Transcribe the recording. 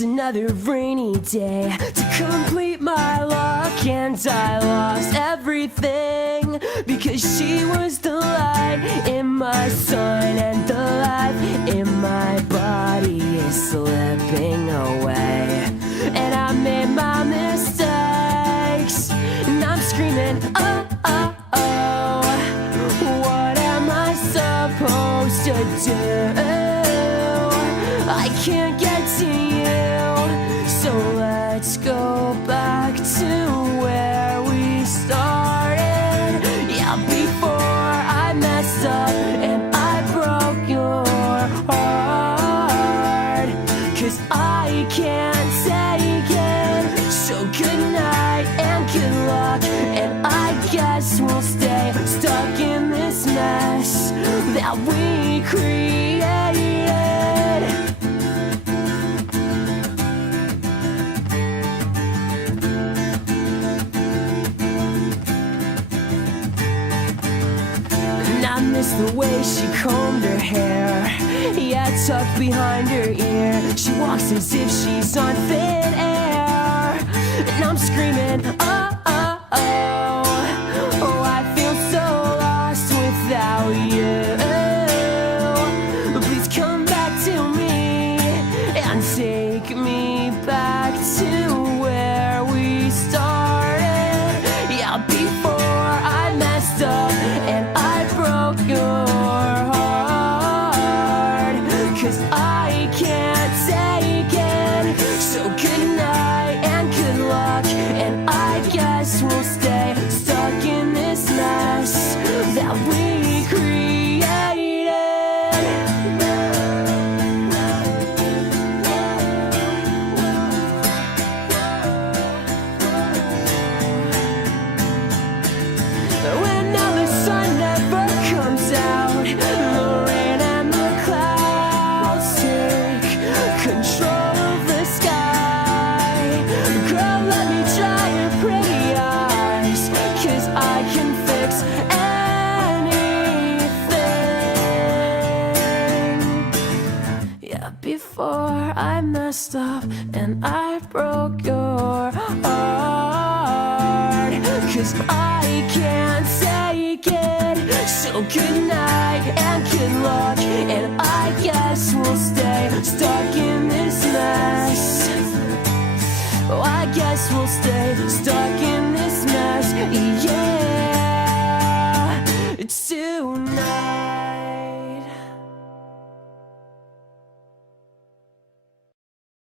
was another rainy day to complete my luck, and I lost everything because she was the light in my sun, and the life in my body is slipping away. And I made my mistakes, and I'm screaming, oh, oh, oh. What am I supposed to do? I can't get to you, so let's go back to where we started. Yeah, before I messed up and I broke your heart, 'cause I can't take it. So good night and good luck, and I guess we'll stay stuck in this mess that we created. I miss the way she combed her hair, yeah, tucked behind her ear. She walks as if she's on thin air, and I'm screaming, oh, oh, oh. Oh, I feel so lost without you. Please come back to me and take me back to where we started. Yeah, before I messed up and I broke your heart, 'cause I can't take it. So good night and good luck, and I guess we'll stay stuck in this mess that we created. When now the sun never comes out, the rain and the clouds take control of the sky. Girl, let me try your pretty eyes, 'cause I can fix anything. Yeah, before I messed up and I broke your heart, 'cause I can't take it. So good night and good luck, and